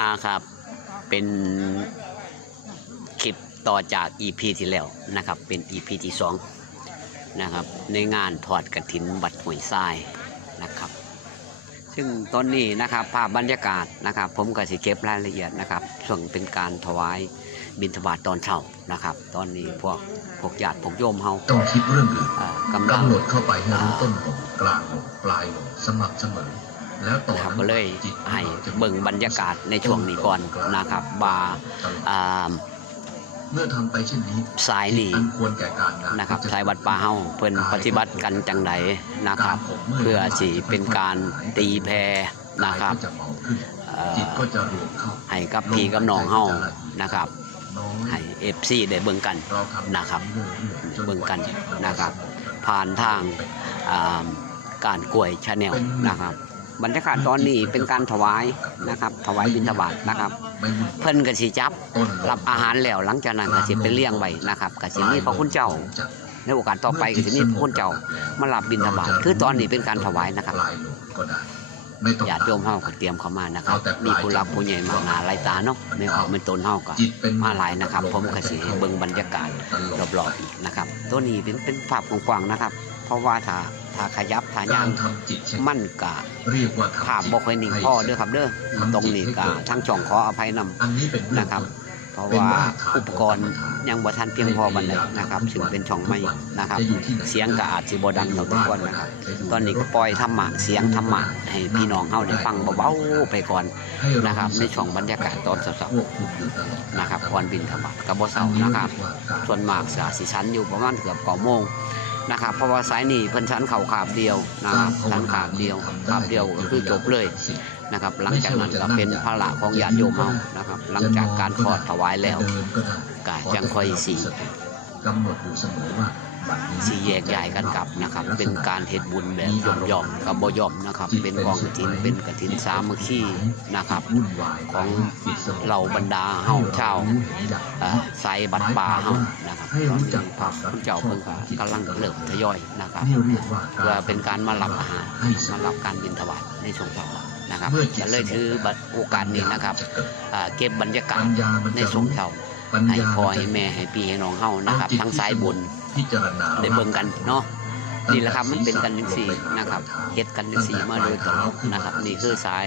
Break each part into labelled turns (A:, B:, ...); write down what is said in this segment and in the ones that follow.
A: อ่าครับ เป็นคลิปต่อจาก EP ที่แล้วนะครับ เป็น EP ที่สองนะครับ ในงานถอดกระถินบัดหวยทรายนะครับ ซึ่งตอนนี้นะครับภาพบรรยากาศนะครับ ผมก็สิเก็บรายละเอียดนะครับส่วนเป็นการถวายบิณฑบาตตอนเช้านะครับ ตอนนี้พวกพวกญาติพวกโยมเฮา
B: ต้องคิดเรื่องอื่น
A: อ่ากำลัง
B: กำหนดเข้าไปให้รู้ต้นลมกลางลมปลายลมสม่ำเสมอแล้วต่อ
A: นะครับก็เลยให้เบิ่งบรรยากาศในช่วงนี้ก่อนนะครับบา
B: ตลาเมื่อทำไปเช่นนี้
A: สายหลี
B: ควรแก่การนะ
A: ครับสายวัดป่าเฮาเพิ่นปฏิบัติกันจังใดนะครับ เพื่อสิเป็นการตีแพรนะครับให้กับพี่กับน้องเฮานะครับ
B: น้อย
A: ให้ FC ได้เบิ่งกันนะครับ
B: เบิ่
A: งกันนะครับ ผ่านทางการกล้วยชาแนลนะครับ บรรยากาศตอนนี้เป็นการถวายนะครับ ถวายบิณฑบาตนะครับ เพิ่นก็สิจับ
B: ต้นลม
A: รับอาหารแล้วหลังจากนั้นก็สิเป็นเลี้ยงไว้นะครับก็สิมีพระคุณเจ้า ในโอกาสต่อไปก็สิมีพระคุณเจ้ามารับบิณฑบาตคือตอนนี้เป็นการถวายนะครับ
B: ปลายลมก็ได้ไม่ต้อง
A: ญาโยมเฮาก็เตรียมเข้ามานะครับ มีผู้รักผู้ใหญ่มาหนาลายตาเนาะไม่ออกเป็นตนเฮาก็มาหลายนะครับ ผมก็สิเบิ่งบรรยากาศรอบๆนะครับ ตัวนี้เป็นเป็นภาพกว้างๆนะครับ เพราะว่าถ้าาขยับถ้า
B: การ
A: ย่าง
B: ทำจิตเช่น
A: มันก็
B: เรียกว่าทำ
A: ภาพบ่ค่อยนิ่งพอเด้อครับเด้อตรงนี้ก็ทั้งช่องขออภัยนำ
B: อันนี้เป็นเอง
A: นะครับ เพราะว่าอุปกรณ์ยังบ่ทันเพียงพอบันไดนะครับถึงเป็นช่องใหม่นะครับ เสียงก็อาจสิบ่ดังเท่าทุกคนนะครับ ตอนนี้ก็ปล่อยธรรมะเสียงธรรมะให้พี่น้องเฮาได้ฟังเบาๆไปก่อนนะครับ ในช่องบรรยากาศตอนเช้า
B: ควบคุมอยู่ตลอด
A: ๆนะครับก่อนบินธรรมะก็บ่เช้านะครับ ส่วนมากสาสิชั้นอยู่ประมาณเกือบ9โมง นะครับเพราะว่าสายนี้เพิ่นชั้นเขาขาบเดียวนะครับชั้นขาบเดียวขาบเดียวก็คือจบเลยนะครับ หลังจากนั้นก็เป็นภาระของญาติโยมเฮานะครับ หลังจากการทอดถวายแล้ว
B: เดินก็ได้
A: ก็จังค่อยสิ
B: กำหนดอยู่เสมอว่าบัดนี้
A: สี่แยกย้ายกันกลับนะครับ เป็นการเฮ็ดบุญแบบย่อมย่อมๆกับบ่ย่อมนะครับ เป็นกองกฐินเป็นกฐินสามัคคีนะครับ ของเหล่าบรรดาเฮาชาวเอ่อสายบัดป่าเฮานะครับตอนนี้พระคุณเจ้าเพิ่นก็กำลังเริ่มทยอยนะครับ
B: เพื่
A: อเป็นการมารับอาหารมารับการบิณฑบาตในช่วงเช้านะครับก็เลยถือบัดโอกาสนี้นะครับเก็บบรรยากาศในช่วงเช้าให้พ่อให้แม่ให้พี่ให้น้องเฮานะครับ ทั้งสายบุญ
B: พิจารณา
A: ได้เบิ่งกันเนาะนี่แหละครับมันเป็นกันจังซี่นะครับเฮ็ดกันจังซี่มาโดยตลอดนะครับ นี่คือสาย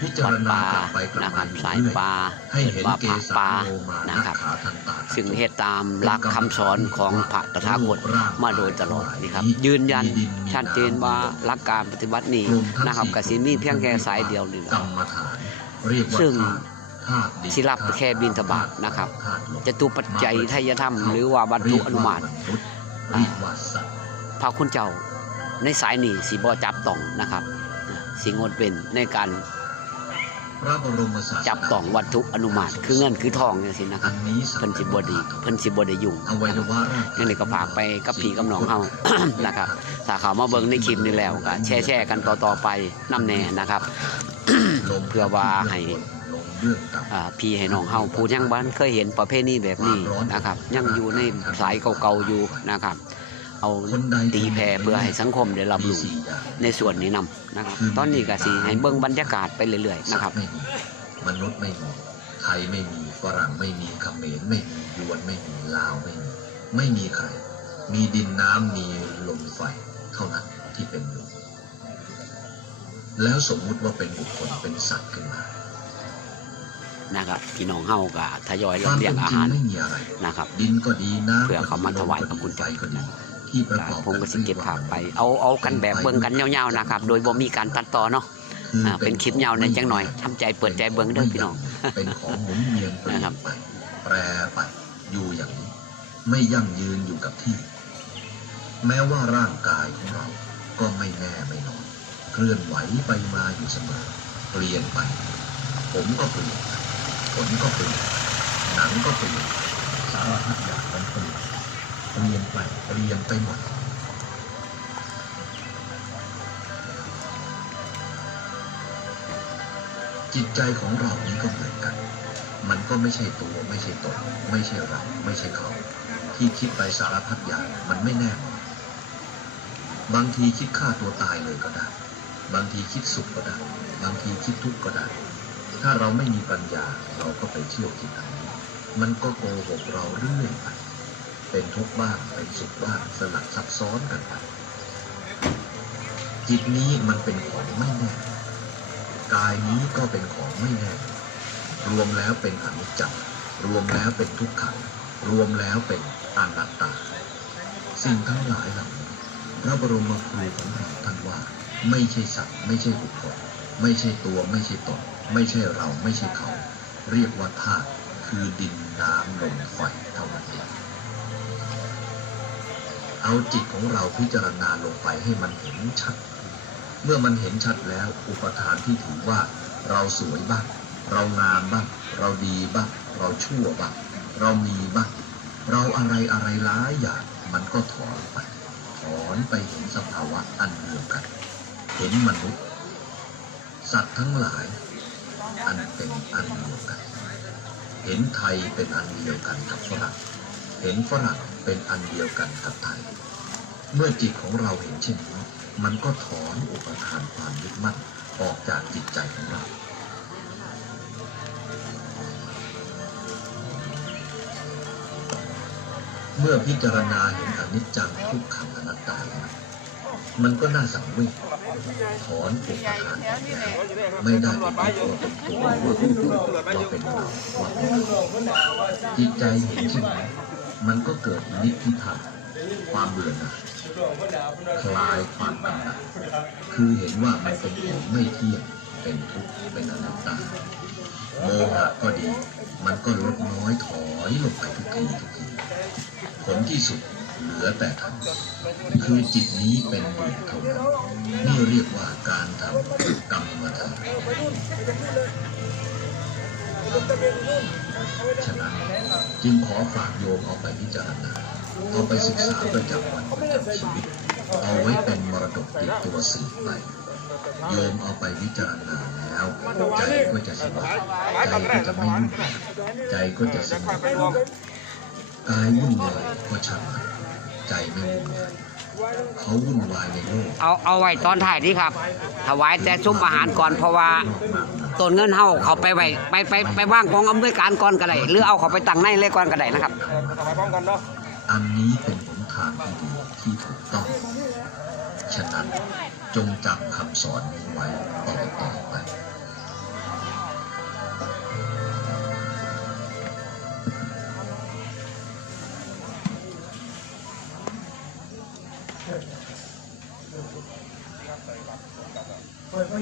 B: พิจา
A: วั
B: ร
A: ด
B: ณา
A: ป่าก
B: ลับไปกลับ
A: นะครับ
B: ม
A: สายป่า
B: ให้
A: เห็น
B: เห็น
A: ว่า
B: เก
A: ผา
B: สา
A: ป่า
B: โลมา
A: นะครับ
B: ขาทันตา
A: ซึ่งเฮ็ดตามหลักคำสอนของพระตถาคตมาโดยตลอดนี่ครับ ยืนยันชัดเจนว่าหลักการปฏิบัตินี้นะครับกสิมีเพียงแค่สายเดียวนี่
B: กรรมฐานเรียกว่า
A: ซึ่ง
B: ธาตุดิน
A: สิรับแค่บิณฑบาตนะครับ
B: ธาตุลม
A: จตุปัจจัยทายธรรม หรือว่าบรรทุอนุมาต
B: เรียกว่าสัตว์
A: พระคุณเจ้าในสายนี้สิบ่จับต้องนะครับสิงดเป็นในการ
B: พระบรมศาสดา
A: จับต้องวัตถุอนุมาตคือเงินคือทองจังซี่นะค
B: อั
A: รับ
B: นนี้สั
A: เพิ่นสิบ่ไดีเพิ่นสิบ่ได้ยุ่ง
B: อวัยวะร่างกาย
A: นั่นนี่ก็ฝากไปกับพี่กับน้องเฮานะครับถ้าเขามาเบิ่งในคลิปนี้แล้วก็แชร์ๆกันต่อๆไปนํแน่นะครับ
B: ลม
A: เพื่อว่าให้
B: ลมเรื่ องต่ำ
A: อ่าพี่ให้น้องเฮาผู้ยังบ้านเคยเห็นประเภทนี้แบบนี้นะครับ ยังอยู่ในสายเก่าๆอยู่นะครับ เอาตีแผ่เพื่อให้สังคมได้รับรู้ในส่วนนี้นำนะครับ ตอนนี้ก็สิให้เบิ่งบรรยากาศไปเรื่อยๆนะครับ
B: สัตว์ไม่มีมนุษย์ไม่มีไทยไม่มีฝรั่งไม่มีเขมรไม่มียวนไม่มีลาวไม่มีไม่มีใคร มีดินน้ำมีลมไฟเท่านั้นที่เป็นอยู่แล้วสมมุติว่าเป็นบุคคลเป็นสัตว์ขึ้นมา
A: นะครับพี่น้องเฮาก็ทยอย
B: ความ
A: รับเลี้
B: เป็
A: ยง
B: น
A: อา
B: จริง
A: หาร
B: ไม่มีอะไร
A: นะครับ
B: ดินก็ดีน้ำ
A: เพื่อเขามาถวายพระคุณ
B: ไฟ
A: เจ้า
B: ก็ดีที่ประกอบ
A: ผมก็สิเก็บภาพไป เอาเอากันแบบเบิ่งกันยาวๆนะครับ โดยบ่มีการตัดต่อเนาะอ่าเป็นคลิปยาวหน่อยจังหน่อยทำใจเปิดใจเบิ่งเด้อพี่น้อง
B: เป็นของหมุนเวียนเปลี่ย
A: นะครับ
B: นไปแปรไปอยู่อย่างนี้ไม่ยั่งยืนอยู่กับที่ แม้ว่าร่างกายของเราก็ไม่แน่ไม่นอน เคลื่อนไหวไปมาอยู่เสมอ เปลี่ยนไป ผมก็เปลี่ยนไป ขนก็เปลี่ยนหนังก็เปลี่ยนสารพัดอย่างมันเปลี่ยนเปลี่ยนไปเปลี่ยนไปหมดจิตใจของเรานี้ก็เหมือนกัน มันก็ไม่ใช่ตัว ไม่ใช่ตน ไม่ใช่เรา ไม่ใช่เขา ที่คิดไปสารพัดอย่างมันไม่แน่นอนบางทีคิดฆ่าตัวตายเลยก็ได้ บางทีคิดสุขก็ได้ บางทีคิดทุกข์ก็ได้ ถ้าเราไม่มีปัญญาเราก็ไปเชื่อจิตอันนี้มันก็โกหกเราเรื่อยไป เป็นทุกข์บ้างเป็นสุขบ้างสลับซับซ้อนกันไปจิตนี้มันเป็นของไม่แน่ กายนี้ก็เป็นของไม่แน่ รวมแล้วเป็นอนิจจรวมแล้วเป็นทุกขัง รวมแล้วเป็นอนัตตา สิ่งทั้งหลายเหล่านี้พระบรมครูของเราท่านว่า ไม่ใช่สัตว์ ไม่ใช่บุคคล ไม่ใช่ตัว ไม่ใช่ตน ไม่ใช่เราไม่ใช่เขา เรียกว่าธาตุคือดินน้ำลมไฟเท่านั้นเองเอาจิตของเราพิจารณาลงไปให้มันเห็นชัด เมื่อมันเห็นชัดแล้วอุปทานที่ถือว่า เราสวยบ้าง เรางามบ้าง เราดีบ้าง เราชั่วบ้าง เรามีบ้าง เราอะไรอะไรหลายอย่างมันก็ถอนไป ถอนไปเห็นสภาวะอันเดียวกัน เห็นมนุษย์ สัตว์ทั้งหลาย อันเป็นอันเดียวกัน เห็นไทยเป็นอันเดียวกันกับฝรั่ง เห็นฝรั่งเป็นอันเดียวกันกับไทย เมื่อจิตของเราเห็นเช่นนี้มันก็ถอนอุปทานความยึดมั่นออกจากจิตใจของเราเมื่อพิจารณาเห็นอนิจจังทุกขังอนัตตาแล้ว มันก็น่าสังเวชถอนอุปทานออกแล้วไม่ได้เป็นตัวเป็นตัวว่าเป็นเราว่าเป็นเราจิตใจเห็นเช่นนั้นมันก็เกิดนิพพิทาความเบื่อหน่ายคลายความกำหนัดคือเห็นว่ามันเป็นของไม่เที่ยงเป็นทุกข์เป็นอนัตตาโมหะก็ดี มันก็ลดน้อยถอยลงไปทุกทีทุกทีผลที่สุด เหลือแต่ธรรมคือจิตนี้เป็นเดียวเท่านั้นนี่เรียกว่าการทำกรรมฐานฉะนั้นจึงขอฝากโยมเอาไปพิจารณาเอาไปศึกษาประจำวันประจำชีวิตเอาไว้เป็นมรดกติดตัวสืบไปโยมเอาไปวิจารณาแล้วใจก็จะสบายใจก็จะไม่ยุ่งใจก็จะสงบกายวุ่นวายก็ช่างมัน ใจไม่วุ่นวายเขาวุ่นวายในโลก
A: เอาเอาไว้ตอนถ่ายนี่ครับ ถวายแต่ซุ้มอาหารก่อนเพราะว่า
B: โลกมากมาย
A: ต้นเงินเฮาเขาไปไว้ไปไปไปว่างกองอำนวยการก่อนก็ได้หรือเอาเขาไปตั้งในเลยก่อนก็ได้นะครับ
B: อันนี้เป็นหนทางที่ดีที่ถูกต้อง ฉะนั้นจงจำคำสอนนี้ไว้ต่อต่อไป ณบ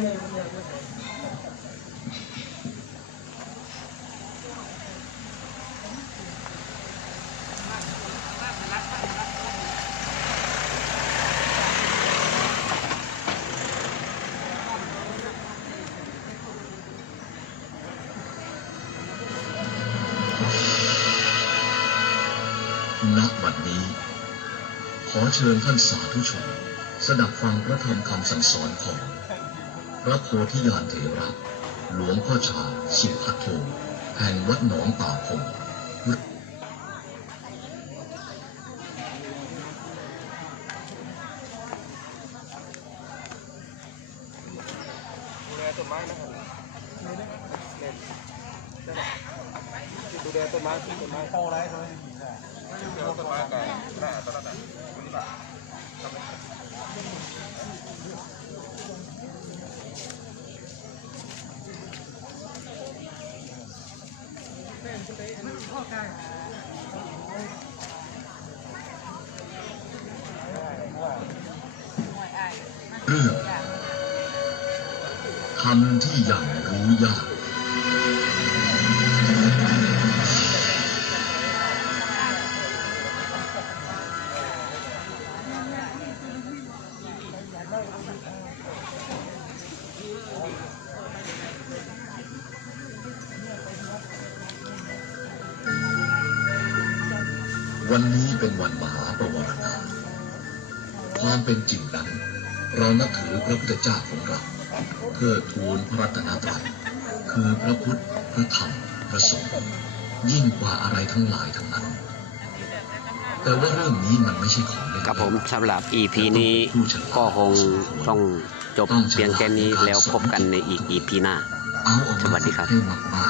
B: ัดนี้ ขอเชิญท่านสาธุชนสดับฟังพระธรรมคำสั่งสอนของ พระโพธิญาณเถระหลวงพ่อชาสุภัทโทแห่งวัดหนองป่าพง
C: ต้นไม้นะครับเล่นดูแลต้นไม้ต้นไม้โตไรเลยต้นไม้กับหน้าต้นนั้นคุณนี่ป่ะ
B: เรื่องคำที่ยังรู้ยาก วันนี้เป็นวันมหาประวรณาความเป็นจริงนั้น เรานับถือพระพุทธเจ้าของเราเพื่อทูลพระรัตนตรัยคือพระพุทธพระธรรมพระสงฆ์ยิ่งกว่าอะไรทั้งหลายทั้งนั้น แต่ว่าเรื่องนี้มันไม่ใช่ของเล่น
A: ครับผมสำหรับ EP นี้ก็คงต้องจบเพียงแค่นี้แล้วพบกันในอีก EP หน้า
B: เอาออก
A: ส
B: มา
A: วัสดี
B: ฝึก
A: ครับ
B: ให้มากๆ